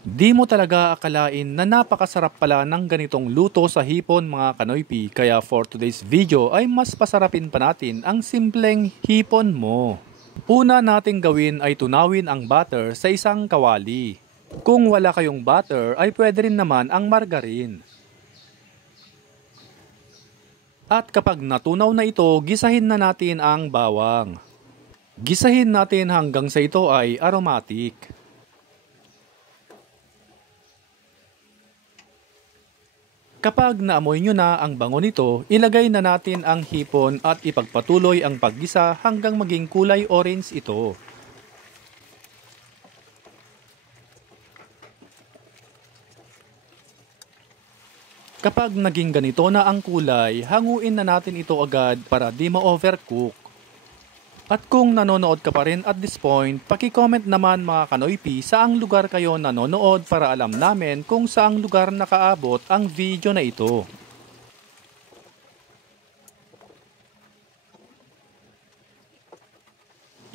Di mo talaga akalain na napakasarap pala ng ganitong luto sa hipon mga kanoypi, kaya for today's video ay mas pasarapin pa natin ang simpleng hipon mo. Una nating gawin ay tunawin ang butter sa isang kawali. Kung wala kayong butter ay pwede rin naman ang margarine. At kapag natunaw na ito, gisahin na natin ang bawang. Gisahin natin hanggang sa ito ay aromatic. Kapag naamoy nyo na ang bango nito, ilagay na natin ang hipon at ipagpatuloy ang paggisa hanggang maging kulay orange ito. Kapag naging ganito na ang kulay, hanguin na natin ito agad para di ma-overcook. At kung nanonood ka pa rin at this point, paki-comment naman mga kanoypi saang lugar kayo nanonood para alam namin kung saang lugar nakaabot ang video na ito.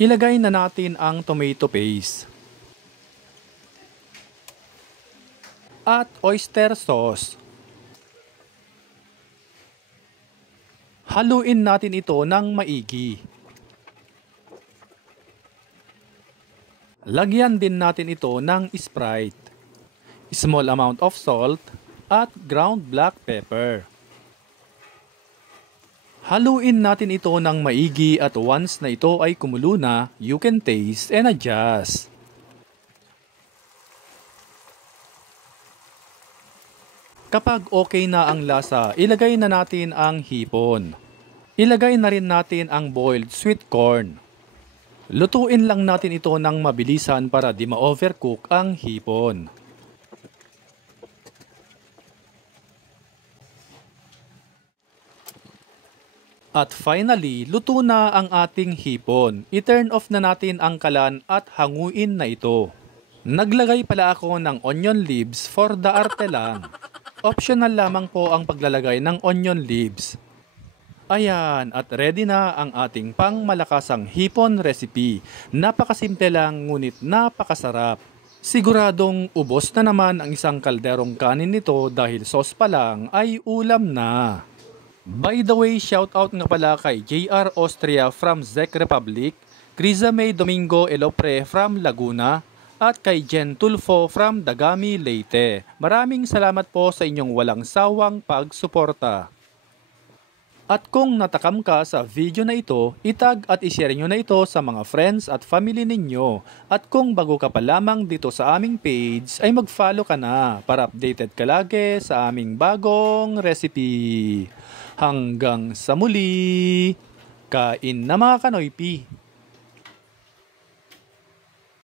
Ilagay na natin ang tomato paste. At oyster sauce. Haluin natin ito ng maigi. Lagyan din natin ito ng Sprite, small amount of salt, at ground black pepper. Haluin natin ito ng maigi at once na ito ay kumulo na, you can taste and adjust. Kapag okay na ang lasa, ilagay na natin ang hipon. Ilagay na rin natin ang boiled sweet corn. Lutuin lang natin ito ng mabilisan para di ma-overcook ang hipon. At finally, luto na ang ating hipon. I-turn off na natin ang kalan at hanguin na ito. Naglagay pala ako ng onion leaves for the arte lang. Optional lamang po ang paglalagay ng onion leaves. Ayan, at ready na ang ating pangmalakasang hipon recipe. Napakasimple lang ngunit napakasarap. Siguradong ubos na naman ang isang kalderong kanin nito dahil sauce pa lang ay ulam na. By the way, shoutout nga pala kay JR Austria from Czech Republic, Criza May Domingo Elopre from Laguna, at kay Jen Tulfo from Dagami, Leyte. Maraming salamat po sa inyong walang sawang pagsuporta. At kung natakam ka sa video na ito, itag at ishare nyo na ito sa mga friends at family ninyo. At kung bago ka pa lamang dito sa aming page, ay mag-follow ka na para updated ka lagi sa aming bagong recipe. Hanggang sa muli, kain na mga kanoypi!